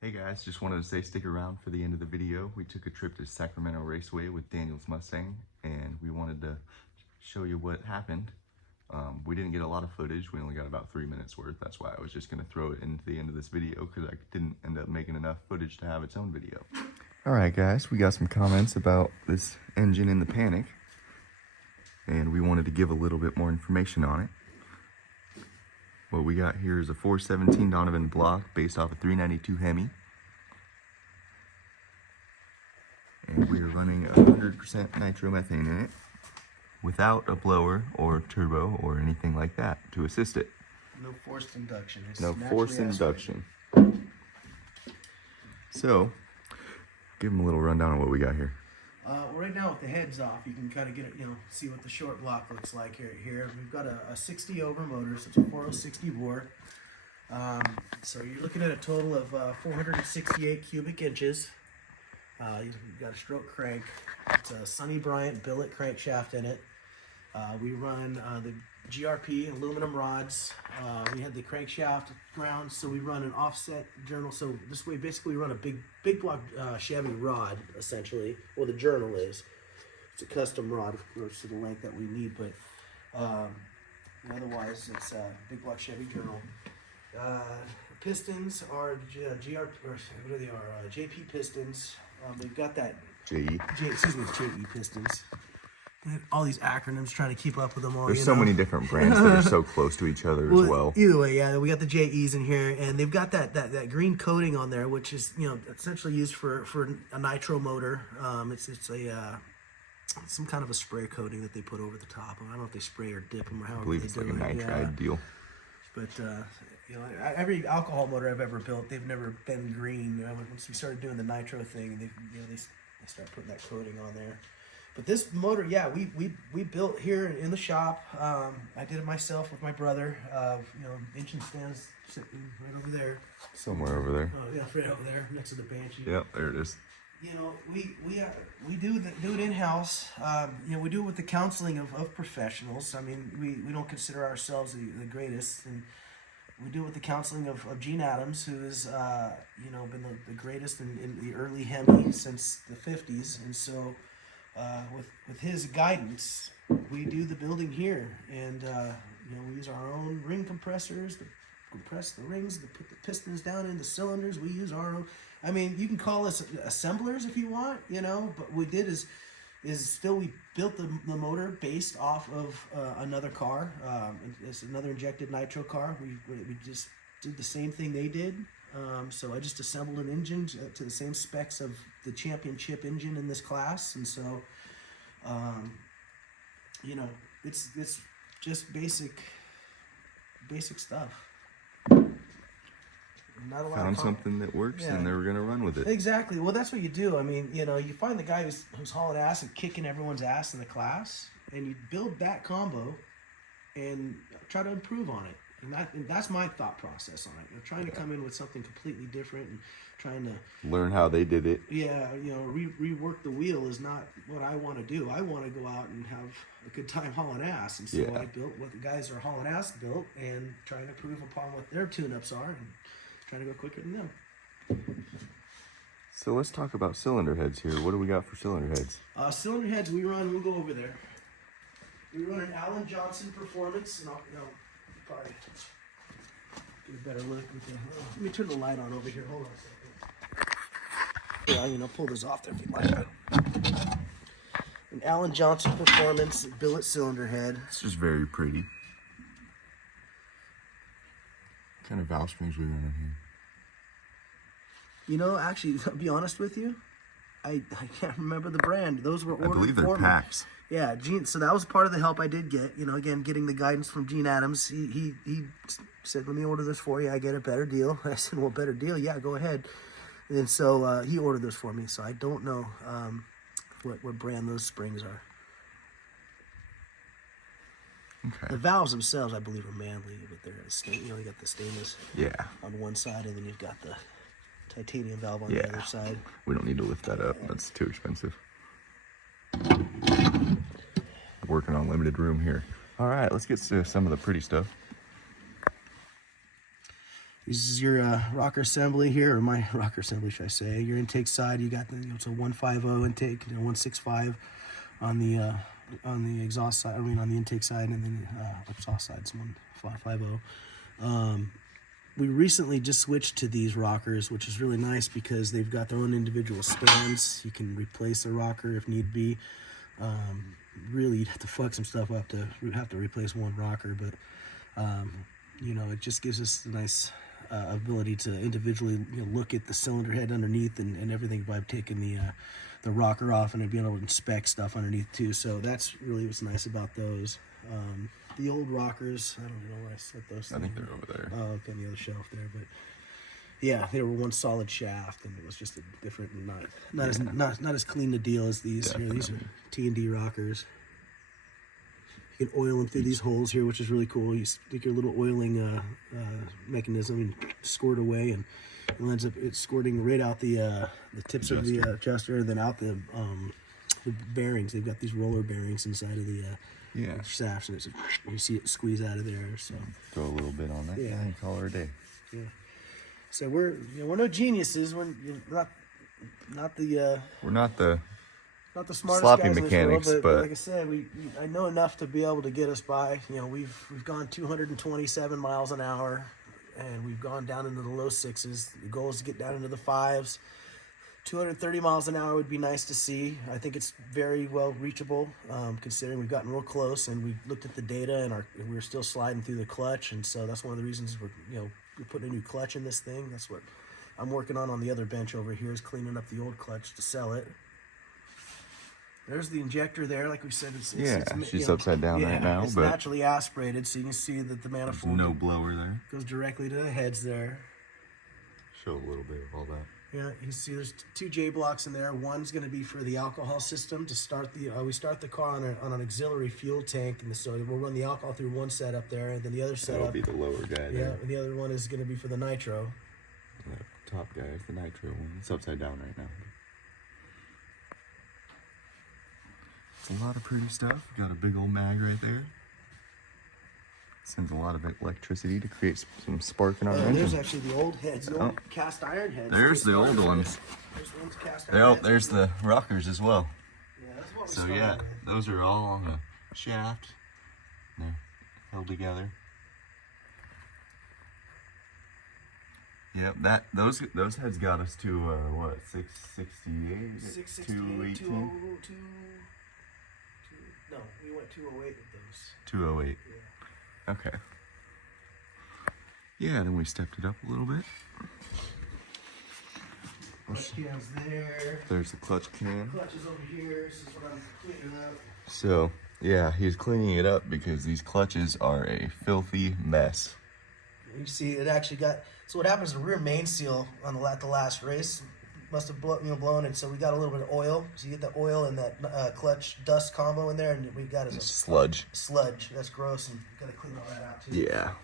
Hey guys, just wanted to say stick around for the end of the video. We took a trip to Sacramento Raceway with Daniel's Mustang, and we wanted to show you what happened. We didn't get a lot of footage. We only got about 3 minutes worth. That's why I was just going to throw it into the end of this video, because I didn't end up making enough footage to have its own video. Alright guys, we got some comments about this engine in the Panic, and we wanted to give a little bit more information on it. What we got here is a 417 Donovan block based off a 392 Hemi. And we are running 100% nitromethane in it without a blower or turbo or anything like that to assist it. No forced induction. It's No forced induction. So, give them a little rundown on what we got here. Right now with the heads off, you can kind of get it, see what the short block looks like here. We've got a 60 over motor, so it's a 4060 bore. So you're looking at a total of 468 cubic inches. You've got a stroke crank. It's a Sonny Bryant billet crankshaft in it. We run the GRP aluminum rods. We had the crankshaft ground, so we run an offset journal. So this way, basically, we run a big block Chevy rod, essentially. Well, the journal is. It's a custom rod, of course, to the length that we need, but otherwise, it's a big block Chevy journal. Pistons are JP pistons. They've got that JE pistons. All these acronyms, trying to keep up with them all. There's so many different brands that are so close to each other as well. Either way, yeah, we got the JEs in here, and they've got that green coating on there, which is essentially used for a nitro motor. It's some kind of a spray coating that they put over the top. I don't know if they spray or dip them or however I believe they it's do like a it. nitride deal. But every alcohol motor I've ever built, they've never been green. Once we started doing the nitro thing, they start putting that coating on there. But this motor, yeah, we built here in the shop. I did it myself with my brother. Engine stands sitting right over there. Somewhere over there. Oh yeah, right over there next to the Banshee. Yep, there it is. We do it in house. We do it with the counseling of professionals. I mean, we don't consider ourselves the greatest, and we do it with the counseling of Gene Adams, who has been the greatest in the early Hemi since the 50s, and so with his guidance, we do the building here, and we use our own ring compressors to compress the rings, to put the pistons down in the cylinders. We use our own. I mean, you can call us assemblers if you want, but what we did is still we built the motor based off of another car. It's another injected nitro car. We just did the same thing they did. So I just assembled an engine to the same specs of the championship engine in this class, and so it's just basic stuff. Not a lot. Found something that works, and they were gonna run with it. Exactly. Well, that's what you do. I mean, you find the guy who's hauling ass and kicking everyone's ass in the class, and you build that combo and try to improve on it. And that's my thought process on it. I'm trying to come in with something completely different and trying to Learn how they did it. Yeah, rework the wheel is not what I want to do. I want to go out and have a good time hauling ass, and so I built what the guys are hauling ass built, and trying to improve upon what their tune-ups are, and trying to go quicker than them. So let's talk about cylinder heads here. What do we got for cylinder heads? Cylinder heads we'll go over there. We run an Alan Johnson Performance, and I'll probably get a better look with the. Let me turn the light on over here. Hold on a second. Yeah, pull this off there if you like. An Alan Johnson Performance billet cylinder head. It's just very pretty. What kind of valve springs we running here? Actually, to be honest with you, I can't remember the brand. Those were ordered. I believe they're PAX. Yeah, Gene. So that was part of the help I did get. Again, getting the guidance from Gene Adams. He said, "Let me order this for you. I get a better deal." I said, "Well, better deal? Yeah, go ahead." And so he ordered this for me. So I don't know what brand those springs are. Okay. The valves themselves, I believe, are Manley, but they're you got the stainless. Yeah. On one side, and then you've got the titanium valve on the other side. We don't need to lift that up. That's too expensive. Working on limited room here. All right, let's get to some of the pretty stuff. This is your rocker assembly here, or my rocker assembly, should I say. Your intake side, you got it's a 150 intake, 165 on the exhaust side. I mean, on the intake side, and then exhaust side is 150. We recently just switched to these rockers, which is really nice because they've got their own individual stands. You can replace a rocker if need be. Really, you'd have to fuck some stuff up to have to replace one rocker, but you know, it just gives us a nice ability to individually look at the cylinder head underneath and everything by taking the rocker off and being able to inspect stuff underneath too. So that's really what's nice about those. The old rockers, I don't know where I set those. I think they're over there. Oh, okay, on the other shelf there. But yeah, they were one solid shaft, and it was just a different, not as clean a deal as these. Here, these are T&D rockers. You can oil them through these holes here, which is really cool. You stick your little oiling mechanism and squirt away, and it ends up squirting right out the tips of the adjuster, and then out the bearings. They've got these roller bearings inside of the shafts, and you see it squeeze out of there. So throw a little bit on that. Yeah, and call her a day. Yeah. So we're no geniuses. We're not the smartest sloppy guys mechanics, in this world, but like I said, I know enough to be able to get us by. We've gone 227 miles an hour, and we've gone down into the low sixes. The goal is to get down into the fives. 230 miles an hour would be nice to see. I think it's very well reachable, considering we've gotten real close and we've looked at the data and we're still sliding through the clutch, and so that's one of the reasons we're putting a new clutch in this thing. That's what I'm working on the other bench over here, is cleaning up the old clutch to sell it. There's the injector there, like we said. She's upside down right now, it's but naturally aspirated, so you can see that the manifold no blower there. goes directly to the heads there. Show a little bit of all that. Yeah, you can see there's two J blocks in there. One's going to be for the alcohol system to start the. We start the car on an auxiliary fuel tank, and so we'll run the alcohol through one setup there, and then the other setup. That'll be the lower guy there. Yeah, and the other one is going to be for the nitro. The top guy is the nitro one. It's upside down right now. It's a lot of pretty stuff. Got a big old mag right there. Sends a lot of electricity to create some spark in our engine. There's actually the old heads, the old cast iron heads. There's the old ones. There's the ones cast iron heads. There's the rockers as well. Yeah, that's what we So started with. those are all on the shaft. They're held together. Yep, those heads got us to what, 668? 668, no, we went 208 with those. 208. Yeah. Okay. Yeah, then we stepped it up a little bit. Clutch can's there. There's the clutch can. Clutch is over here. This is what I'm cleaning up. So, yeah, he's cleaning it up because these clutches are a filthy mess. You see, it actually got. So what happens? The rear main seal on the last race must have blown, and so we got a little bit of oil. So you get the oil and that clutch dust combo in there, and we got a sludge. Sludge. That's gross, and you got to clean all that out too. Yeah.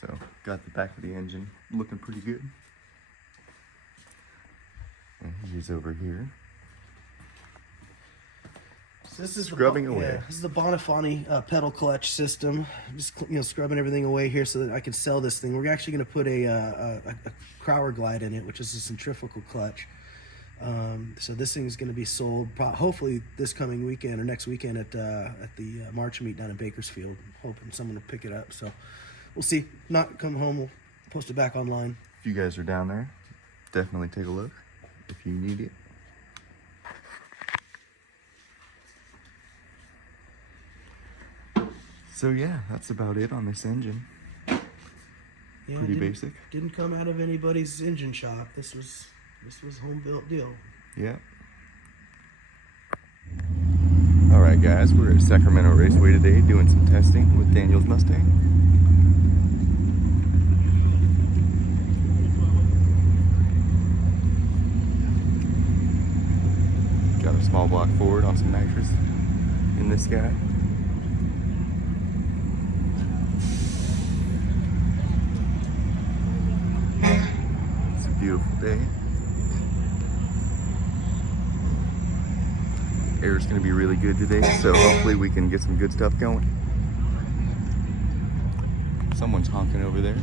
So got the back of the engine looking pretty good. And he's over here. So this is Scrubbing away. Yeah, this is the Bonifani pedal clutch system. Just scrubbing everything away here so that I can sell this thing. We're actually going to put a Crower Glide in it, which is a centrifugal clutch. So this thing is going to be sold hopefully this coming weekend or next weekend at the March meet down in Bakersfield. Hoping someone will pick it up. So we'll see. If not, come home. We'll post it back online. If you guys are down there, definitely take a look if you need it. So yeah, that's about it on this engine. Yeah, Pretty basic. Didn't come out of anybody's engine shop. This was home built deal. Yeah. All right, guys, we're at Sacramento Raceway today doing some testing with Daniel's Mustang. Got a small block Ford on some nitrous in this guy. It's a beautiful day. Air's going to be really good today, so hopefully we can get some good stuff going. Someone's honking over there.